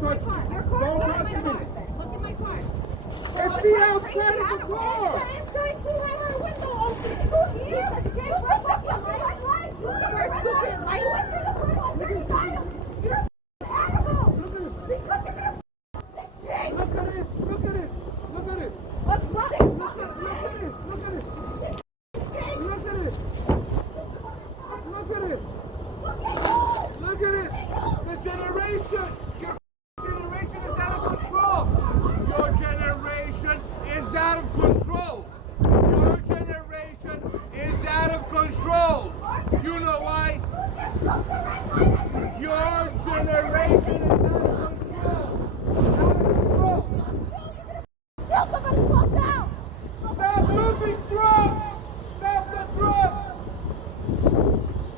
Don't touch me. Your car. Don't Look at touch my car. me. Look at my car. It's the outside of the car. Inside, she had her window open. Who's here? You were fucking light. You were fucking light. You went through the front door. You're an animal. Look at this. Because you're gonna Look at this. Look at this. Look at this. what's wrong? Look at this. Look at this. Look at this. Look at this. Look at it. The generation. Your generation is out of control. Your generation is out of control. Your generation is out of control. You know why? Your generation